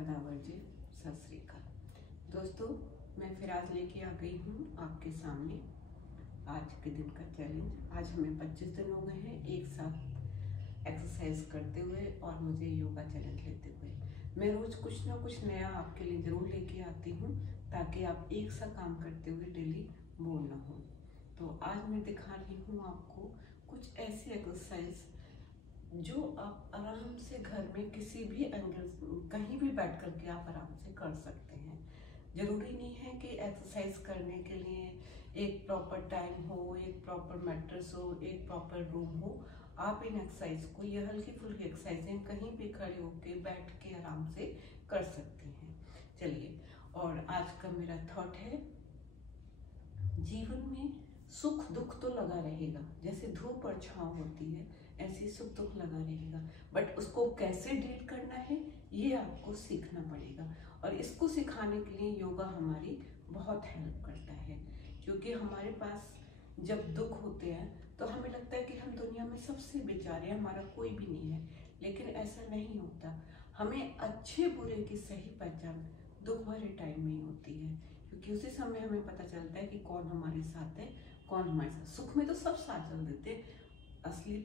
अदावर जी, सत श्री अकाल। दोस्तों, मैं फिर आज लेके आ गई हूँ आपके सामने आज के दिन का चैलेंज। आज हमें 25 दिन हो गए हैं एक साथ एक्सरसाइज करते हुए और मुझे योगा चैलेंज लेते हुए। मैं रोज़ कुछ ना कुछ नया आपके लिए ज़रूर लेके आती हूँ ताकि आप एक सा काम करते हुए डेली बोर ना हो। तो आज मैं दिखा रही हूँ आपको कुछ ऐसी एक्सरसाइज जो आप आराम से घर में किसी भी एंगल कहीं भी बैठ करके आप आराम से कर सकते हैं। ज़रूरी नहीं है कि एक्सरसाइज करने के लिए एक प्रॉपर टाइम हो, एक प्रॉपर मैट्रेस हो, एक प्रॉपर रूम हो। आप इन एक्सरसाइज को, ये हल्की फुल्की एक्सरसाइजें कहीं भी खड़े होके बैठ के आराम से कर सकते हैं। चलिए, और आज का मेरा थॉट है, जीवन में सुख दुख तो लगा रहेगा, जैसे धूप और छांव होती है ऐसी सुख दुख लगा रहेगा, बट उसको कैसे डील करना है ये आपको सीखना पड़ेगा। और इसको सिखाने के लिए योगा हमारी बहुत हेल्प करता है, क्योंकि हमारे पास जब दुख होते हैं तो हमें लगता है कि हम दुनिया में सबसे बेचारे हैं, हमारा कोई भी नहीं है, लेकिन ऐसा नहीं होता। हमें अच्छे बुरे की सही पहचान दुख भरे टाइम में ही होती है, क्योंकि उसी समय हमें पता चलता है कि कौन हमारे साथ है, कौन हमारे साथ। सुख में तो सब साथ चल देते हैं, असली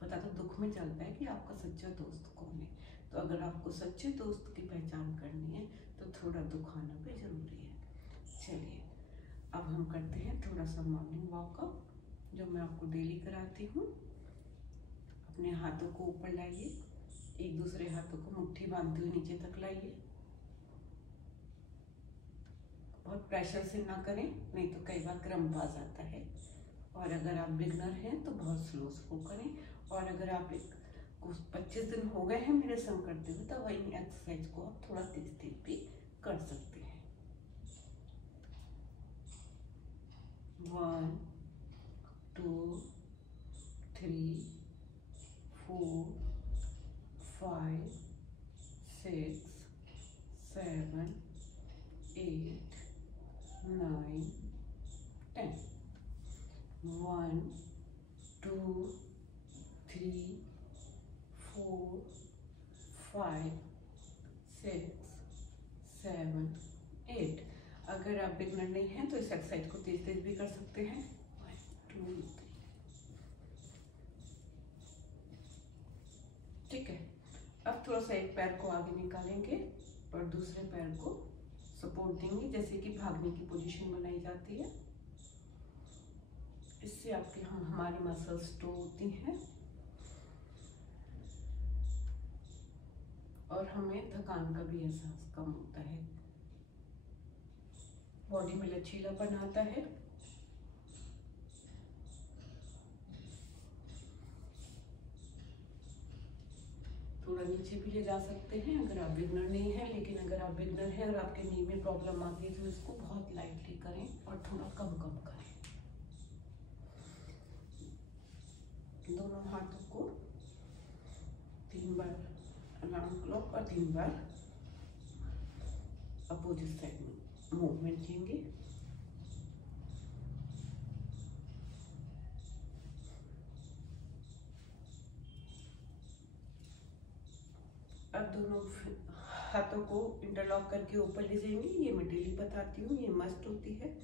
पता तो दुख में चलता है कि आपका सच्चा दोस्त कौन है। तो अगर आपको सच्चे दोस्त की पहचान करनी है तो थोड़ा दुख आना भी जरूरी है। चलिए, अब हम करते हैं थोड़ा सा मॉर्निंग वॉकआउट, जो मैं आपको डेली कराती हूँ। अपने हाथों को ऊपर लाइए, एक दूसरे हाथों को मुट्ठी बांधते हुए नीचे तक लाइए। बहुत प्रेशर से ना करें, नहीं तो कई बार क्रम्प आ जाता है। और अगर आप बिगनर हैं तो बहुत स्लो करें। और अगर आप 25 दिन हो गए हैं मेरे संग करते हुए, तो वही एक्सरसाइज को आप थोड़ा तेज तेज भी कर सकते हैं। 1 2 3 4 5 6 7 8 9 10 1 2 3 4 5 6 7 8। अगर आप बिगनर नहीं हैं तो इस एक्सरसाइज को तेज तेज भी कर सकते हैं। 1 2 3। ठीक है, अब थोड़ा सा एक पैर को आगे निकालेंगे और दूसरे पैर को सपोर्ट देंगे, जैसे कि भागने की पोजीशन बनाई जाती है। इससे आपकी हमारी मसल्स स्ट्रोंग होती हैं और हमें थकान का भी एहसास कम होता है, बॉडी में लचीलापन आता है। थोड़ा नीचे भी ले जा सकते हैं अगर आप बिगनर नहीं है, लेकिन अगर आप बिगनर हैं और आपके नी में प्रॉब्लम आती है तो इसको बहुत लाइटली करें और थोड़ा कम कम करें। दोनों हाथों को 3 बार राउंड क्लॉक और 3 बार अपोजिट साइड में मूवमेंट देंगे। अब दोनों हाथों को इंटरलॉक करके ऊपर ले जाएंगे। ये मैं डेली बताती हूँ, ये मस्ट होती है।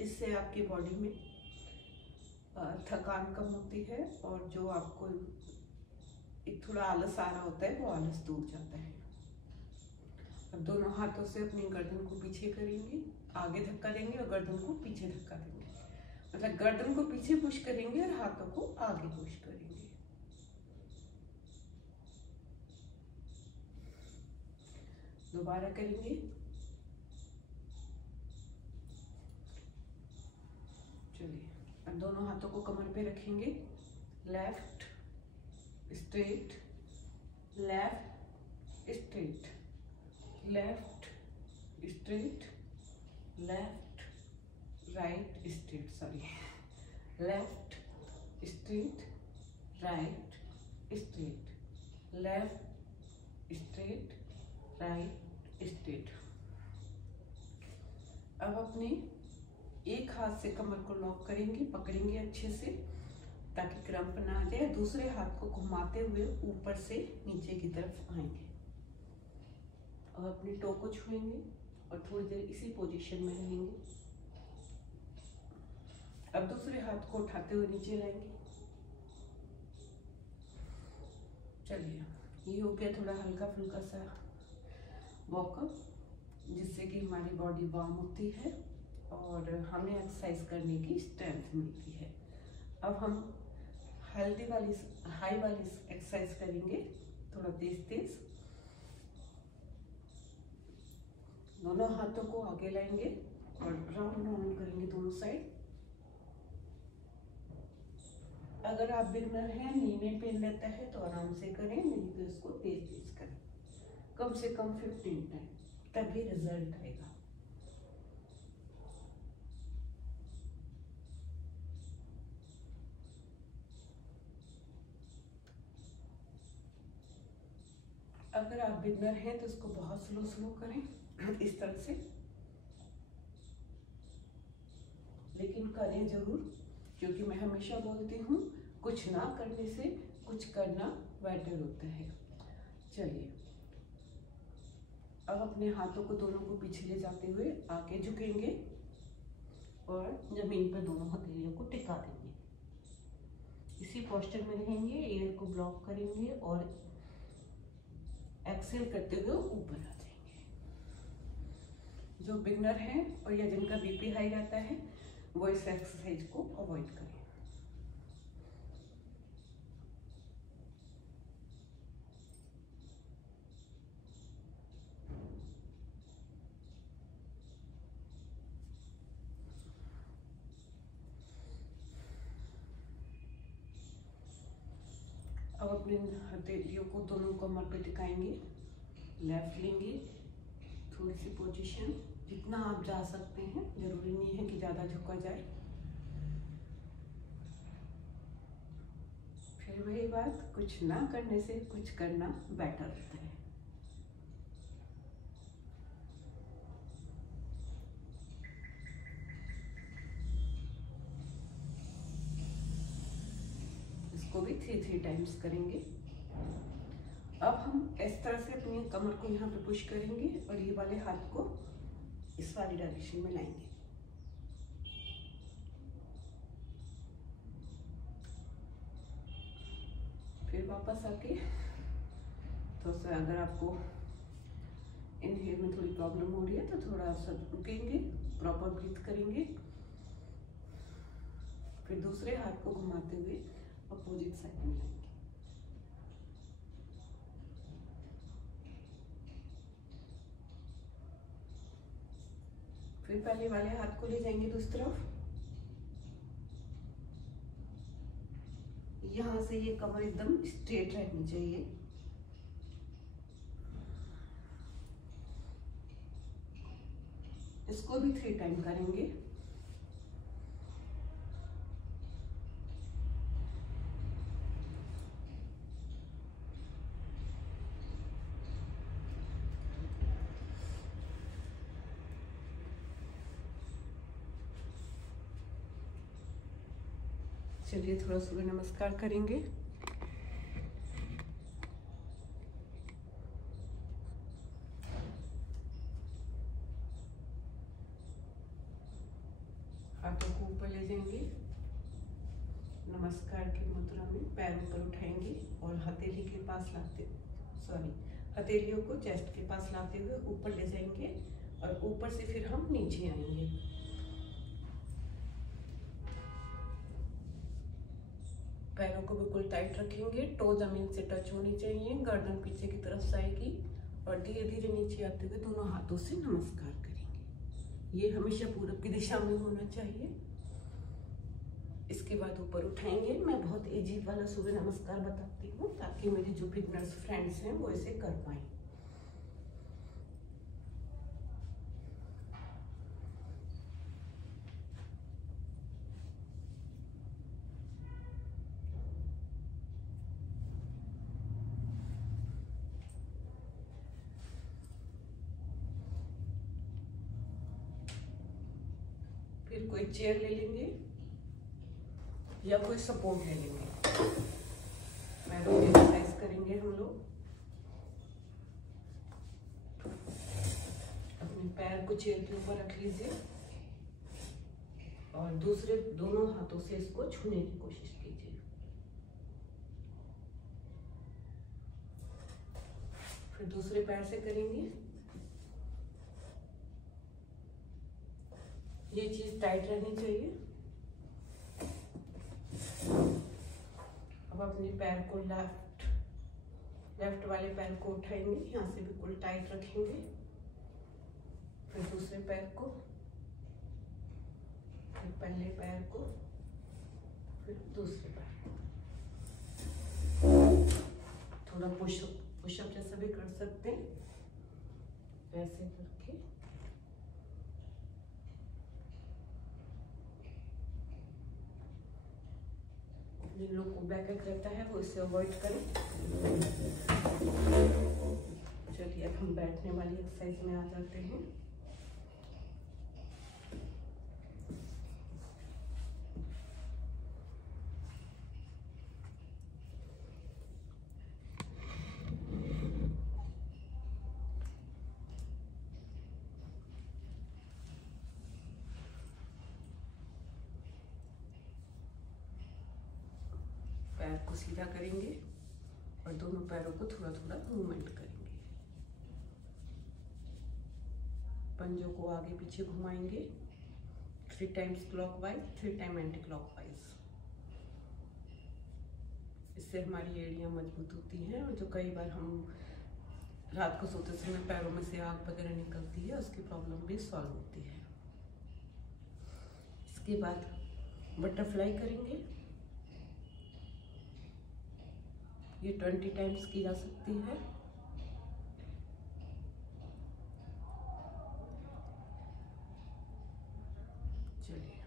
इससे आपकी बॉडी में थकान कम होती है और जो आपको एक थोड़ा आलस आ रहा होता है वो आलस दूर जाता है। अब दोनों हाथों से अपनी गर्दन को पीछे करेंगे, आगे धक्का देंगे और गर्दन को पीछे धक्का देंगे। मतलब गर्दन को पीछे पुश करेंगे और हाथों को आगे पुश करेंगे। दोबारा करेंगे। चलिए, अब दोनों हाथों को कमर पे रखेंगे। Left straight, left straight, left straight, left right straight, sorry, left straight, right straight, left straight, right straight. अब अपने एक हाथ से कमर को लॉक करेंगे, पकड़ेंगे अच्छे से ताकि क्रम्प ना आ जाए। दूसरे हाथ को घुमाते हुए ऊपर से नीचे की तरफ आएंगे अब अपने टो को छुएंगे और थोड़ी देर इसी पोजीशन में रहेंगे। अब दूसरे हाथ को उठाते हुए नीचे लाएंगे। चलिए, ये हो गया थोड़ा हल्का फुल्का सा वॉकअप, जिससे कि हमारी बॉडी वार्म होती है और हमें एक्सरसाइज करने की स्ट्रेंथ मिलती है। अब हम हाई वाली एक्सरसाइज करेंगे, थोड़ा तेज तेज। दोनों हाथों को आगे लाएंगे और राउंड राउंड करेंगे दोनों साइड। अगर आप बिगनर हैं, नी में पेन रहता है तो आराम से करें, नहीं तो इसको तेज तेज करें, कम से कम 15 टाइम, तभी रिजल्ट आएगा। अगर आप बिगनर हैं तो इसको बहुत स्लो करें, इस तरह से, लेकिन करें जरूर, क्योंकि मैं हमेशा बोलती हूँ कुछ ना करने से कुछ करना बेटर होता है। चलिए, अब अपने हाथों को दोनों को पीछे ले जाते हुए आगे झुकेंगे और जमीन पर दोनों हथेलियों को टिका देंगे। इसी पोस्चर में रहेंगे, एयर को ब्लॉक करेंगे और एक्सेल करते हुए ऊपर आ जाएंगे। जो बिगनर हैं और या जिनका बीपी हाई रहता है वो इस एक्सरसाइज को अवॉइड करें। अब अपने हथेलियों को दोनों कमर पे टिकाएंगे, लेफ्ट लेंगे, थोड़ी सी पोजीशन जितना आप जा सकते हैं, जरूरी नहीं है कि ज्यादा झुका जाए। फिर वही बात, कुछ ना करने से कुछ करना बेटर होता है। इसको भी 3 टाइम्स करेंगे। अब हम इस तरह से अपनी कमर को यहाँ पे पुश करेंगे और ये वाले हाथ को इस वाली डायरेक्शन में लाएंगे। फिर वापस आके थोड़ा सा, अगर आपको इनहेल में थोड़ी प्रॉब्लम हो रही है तो थोड़ा सा रुकेंगे, प्रॉपर ब्रीथ करेंगे। फिर दूसरे हाथ को घुमाते हुए अपोजिट साइड में लाएंगे। फिर पहले वाले हाथ को ले जाएंगे दूसरी तरफ। यहाँ से ये कमर एकदम स्ट्रेट रहनी चाहिए। इसको भी 3 टाइम करेंगे। चलिए, थोड़ा सूर्य नमस्कार करेंगे। हाथों को ऊपर ले जाएंगे, नमस्कार की मुद्रा में पैर ऊपर उठाएंगे और हथेलियों को चेस्ट के पास लाते हुए ऊपर ले जाएंगे और ऊपर से फिर हम नीचे आएंगे। पैरों को बिल्कुल टाइट रखेंगे, टो जमीन से टच होनी चाहिए, गर्दन पीछे की तरफ जाएगी और धीरे धीरे नीचे आते हुए दोनों हाथों से नमस्कार करेंगे। ये हमेशा पूरब की दिशा में होना चाहिए। इसके बाद ऊपर उठाएंगे। मैं बहुत इजी वाला सूर्य नमस्कार बताती हूँ ताकि मेरे जो बिगनर्स फ्रेंड्स हैं वो इसे कर पाए। फिर कोई चेयर ले लेंगे या कोई सपोर्ट ले लेंगे। पैरों की एक्सरसाइज करेंगे हम लोग। अपने पैर को चेयर के ऊपर रख लीजिए और दूसरे दोनों हाथों से इसको छूने की कोशिश कीजिए। फिर दूसरे पैर से करेंगे। ये चीज टाइट रहनी चाहिए। अब अपने पैर को लेफ्ट वाले पैर को उठाएंगे, यहाँ से बिल्कुल टाइट रखेंगे। फिर दूसरे पैर को, फिर पहले पैर को, फिर दूसरे पैर को। थोड़ा पुशअप जैसा भी कर सकते हैं, ऐसे करके। जिन लोग को बैकएक रहता है वो इसे अवॉइड करें। चलिए अब हम बैठने वाली एक्सरसाइज में आ जाते हैं। पैर को सीधा करेंगे और दोनों पैरों को थोड़ा थोड़ा मूवमेंट करेंगे। पंजों को आगे पीछे घुमाएंगे 3 times clockwise, 3 time anti clockwise. इससे हमारी एड़ियाँ मजबूत होती हैं और जो कई बार हम रात को सोते समय पैरों में से आग वगैरह निकलती है, उसकी प्रॉब्लम भी सॉल्व होती है। इसके बाद बटरफ्लाई करेंगे। ये 20 टाइम्स की जा सकती है। चलिए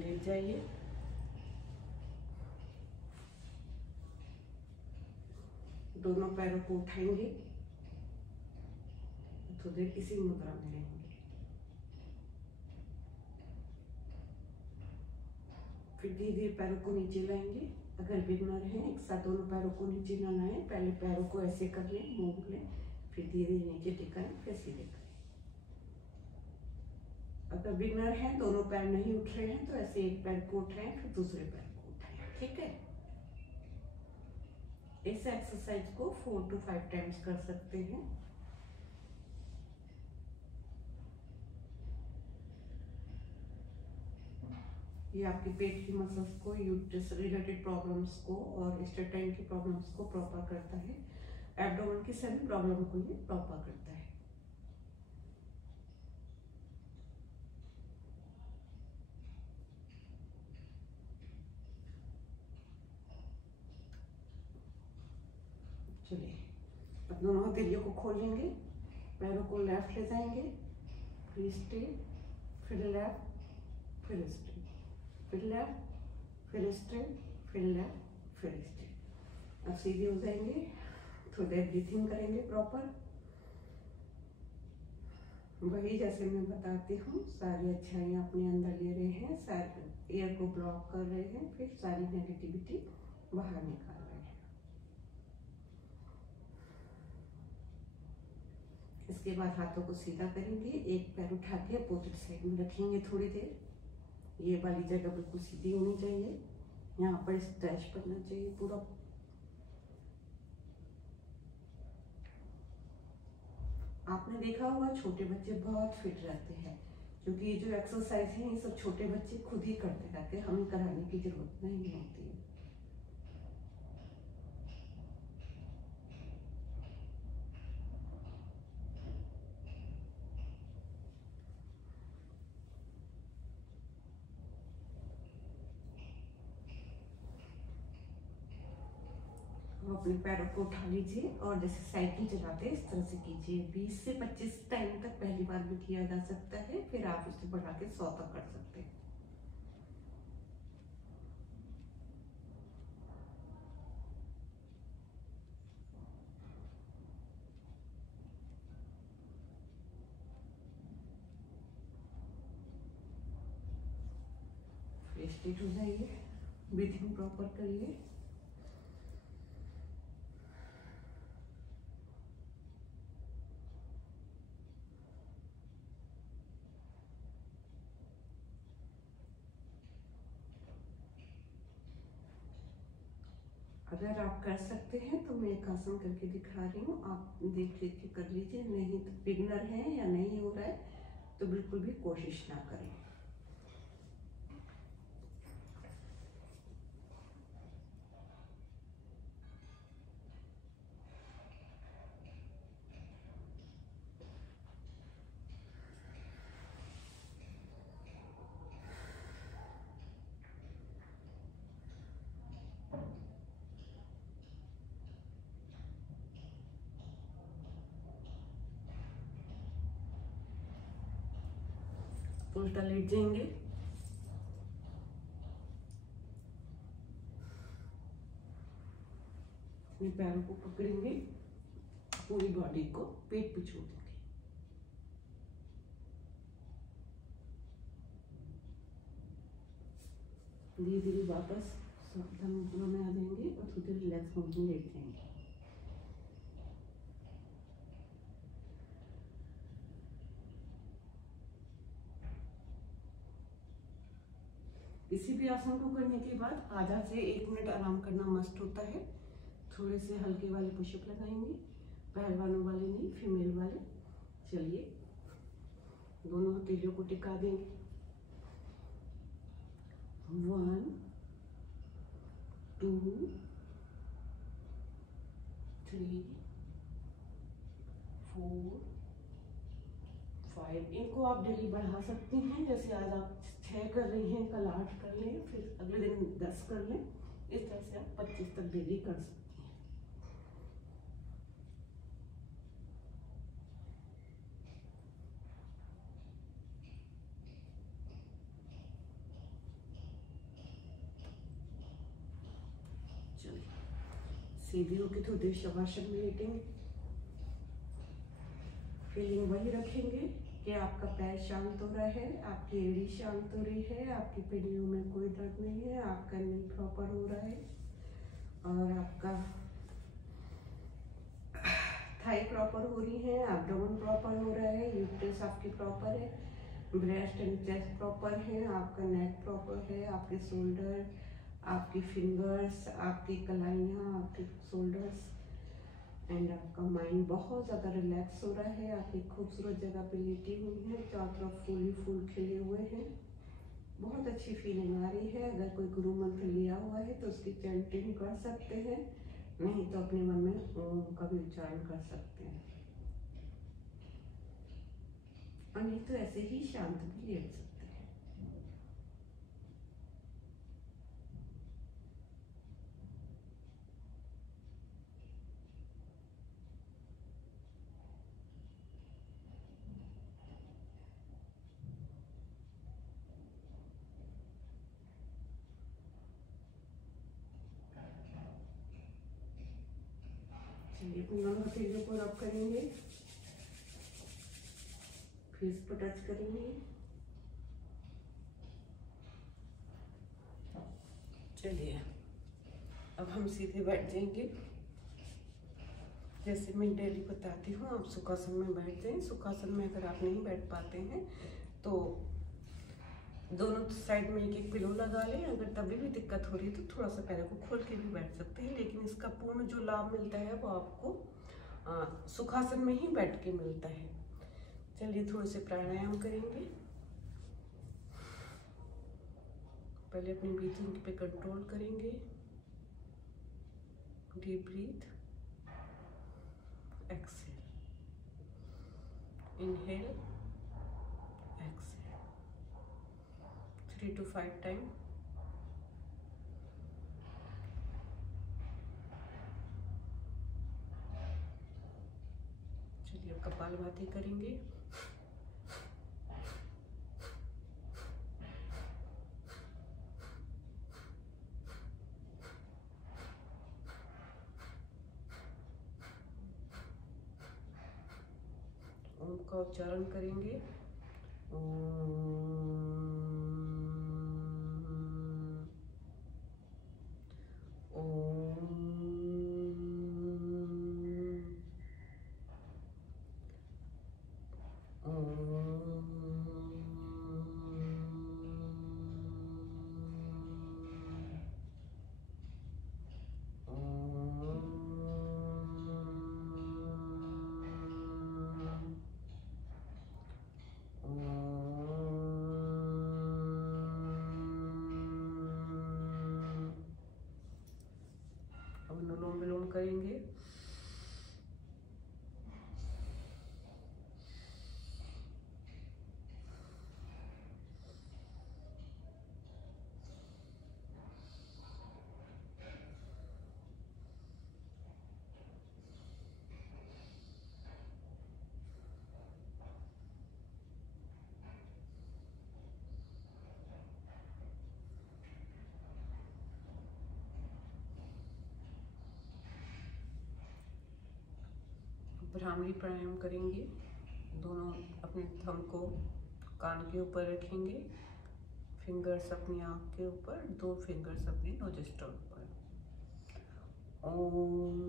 लेट जाइए। दोनों पैरों को उठाएंगे, थोड़ी देर इसी मुद्रा में रहेंगे। फिर धीरे धीरे पैरों को नीचे लाएंगे। अगर बिगनर हैं एक साथ दोनों पैरों को नीचे ना लाएं, पहले पैरों को ऐसे कर लें, मूव लें, फिर धीरे धीरे नीचे टिकाएं, फिर सीधे करें। अगर बिगनर हैं दोनों पैर नहीं उठ रहे हैं तो ऐसे एक पैर को उठाएं, फिर दूसरे पैर को उठाएं। ठीक है। इस एक्सरसाइज को 4 to 5 टाइम्स कर सकते हैं। ये आपके पेट की मसल्स को, यूट्रस रिलेटेड प्रॉब्लम्स को और स्टेटाइन की प्रॉब्लम्स को प्रॉपर करता है। एब्डोमेन की सभी प्रॉब्लम को ये प्रॉपर करता है। चलिए अब दोनों हथेलियों को खोलेंगे, पैरों को लेफ्ट ले जाएंगे, फिर स्ट्रेट, फिर लेफ्ट, फिर स्ट्रेट, फिर लेफ्ट, फिर स्ट्रेट, फिर लेफ्ट, फिर स्ट्रेट। अब सीधे हो जाएंगे। थोड़ी देर ब्रीथिंग करेंगे प्रॉपर। वही जैसे मैं बताती हूँ, सारी अच्छाइयाँ अपने अंदर ले रहे हैं, सारे एयर को ब्लॉक कर रहे हैं, फिर सारी नेगेटिविटी बाहर निकाल रहे हैं। इसके बाद हाथों को सीधा करेंगे, एक पैर उठा के अपोजिट साइड में रखेंगे थोड़ी देर। ये वाली जगह बिल्कुल सीधी होनी चाहिए, यहाँ पर स्ट्रेच करना चाहिए पूरा। आपने देखा होगा छोटे बच्चे बहुत फिट रहते हैं, क्योंकि ये जो एक्सरसाइज है ये सब छोटे बच्चे खुद ही करते रहते हैं, हमें कराने की जरूरत नहीं होती है। अपने पैरों को उठा लीजिए और जैसे साइकिल चलाते हैं इस तरह से कीजिए। 20 से 25 टाइम तक पहली बार भी किया जा सकता है, फिर आप इसे बढ़ा के 100 तक कर सकते हैं। स्ट्रेट हो जाइए, ब्रीथिंग प्रॉपर करिए। अगर आप कर सकते हैं तो मैं एक आसन करके दिखा रही हूँ, आप देख लिख के कर लीजिए। नहीं तो बिगनर है या नहीं हो रहा है तो बिल्कुल भी कोशिश ना करें। उल्टा लेट जाएंगे, अपने पैरों को पकड़ेंगे, पूरी बॉडी को पेट पे छोड़ देंगे। धीरे धीरे वापस सावधान मुद्रा में आ जाएंगे और थोड़ी देर रिलैक्स मोड में लेट जाएंगे। किसी भी आसन को करने के बाद आधा से 1 मिनट आराम करना मस्ट होता है। थोड़े से हल्के वाले पुशअप लगाएंगे, पहलवानों वाले नहीं, फीमेल वाले। चलिए, दोनों हथेलियों को टिका देंगे। 1 2 3 4 5। इनको आप डेली बढ़ा सकती हैं। जैसे आज आप 6 कर रही हैं, कल 8 कर लें, फिर अगले दिन 10 कर लें। इस तरह से आप 25 तक डेली कर सकती हैं। सीधी होकर थोड़ी देर शवासन में लेटेंगे। फीलिंग वही रखेंगे कि आपका पैर शांत हो रहा है, आपकी एड़ी शांत हो रही है, आपकी पेडियों में कोई दर्द नहीं है, आपका नी प्रॉपर हो रहा है और आपका थाई प्रॉपर हो रही है, एब्डोमेन प्रॉपर हो रहा है, यूट्रस आपकी प्रॉपर है, ब्रेस्ट एंड चेस्ट प्रॉपर है, आपका नेक प्रॉपर है, आपके शोल्डर, आपकी फिंगर्स, आपकी कलाइयाँ, आपके शोल्डर्स एंड आपका माइंड बहुत ज़्यादा रिलैक्स हो रहा है। आप एक खूबसूरत जगह पे लेटी हुई हैं, चारों तरफ फूल ही फूल खिले हुए हैं, बहुत अच्छी फीलिंग आ रही है। अगर कोई गुरु मंत्र लिया हुआ है तो उसकी चैंटिंग कर सकते हैं, नहीं तो अपने मन में ओम का भी उच्चारण कर सकते हैं, और नहीं तो ऐसे ही शांत भी लेट सकते हैं। चलिए, दोनों हथेलियों को रब करेंगे, फेस पर टच करेंगे। चलिए, अब हम सीधे बैठ जाएंगे। जैसे मैं डेली बताती हूँ, आप सुखासन में बैठ जाएं। सुखासन में अगर आप नहीं बैठ पाते हैं तो दोनों साइड में एक एक पिलो लगा लें। अगर तभी भी दिक्कत हो रही है तो थोड़ा सा पैरों को खोल के भी बैठ सकते हैं, लेकिन इसका पूर्ण जो लाभ मिलता है वो आपको सुखासन में ही बैठ के मिलता है। चलिए, थोड़े से प्राणायाम करेंगे। पहले अपनी ब्रीथिंग पे कंट्रोल करेंगे। Deep breath, exhale, inhale, exhale, 3 to 5 time. चलिए, अब कपालभाति करेंगे। ओम का उच्चारण करेंगे। भ्रामरी प्राणायाम करेंगे। दोनों अपने थंब को कान के ऊपर रखेंगे, फिंगर्स अपनी आँख के ऊपर, 2 फिंगर्स अपने नोजिस्टोल पर। ओम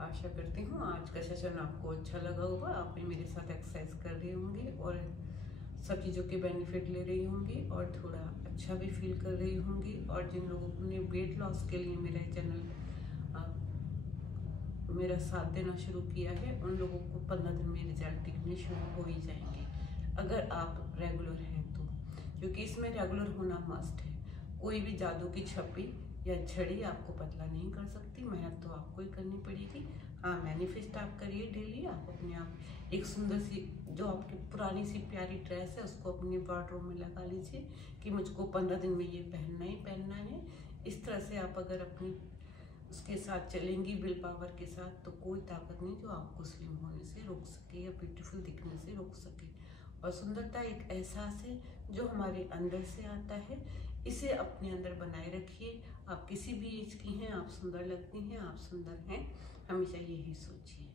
आशा करती हूँ आज का सेशन आपको अच्छा लगा होगा। आप भी मेरे साथ एक्सरसाइज कर रहे होंगे और सब चीज़ों के बेनिफिट ले रही होंगी और थोड़ा अच्छा भी फील कर रही होंगी। और जिन लोगों ने वेट लॉस के लिए मेरा चैनल मेरा साथ देना शुरू किया है, उन लोगों को 15 दिन में रिजल्ट दिखने शुरू हो ही जाएंगे, अगर आप रेगुलर हैं तो। क्योंकि इसमें रेगुलर होना मस्ट है। कोई भी जादू की छप्पी या छड़ी आपको पतला नहीं कर सकती, मेहनत तो आपको ही करनी पड़ेगी। हाँ, मैनिफेस्ट आप करिए डेली। आप अपने आप एक सुंदर सी, जो आपकी पुरानी सी प्यारी ड्रेस है, उसको अपने वार्डरोब में लगा लीजिए कि मुझको 15 दिन में ये पहनना ही पहनना है। इस तरह से आप अगर अपनी उसके साथ चलेंगी, विल पावर के साथ, तो कोई ताकत नहीं जो आपको स्लिम होने से रोक सके या ब्यूटीफुल दिखने से रोक सके। और सुंदरता एक एहसास है जो हमारे अंदर से आता है। इसे अपने अंदर बनाए रखिए। आप किसी भी एज की हैं, आप सुंदर लगती हैं, आप सुंदर हैं, हमेशा यही सोचिए।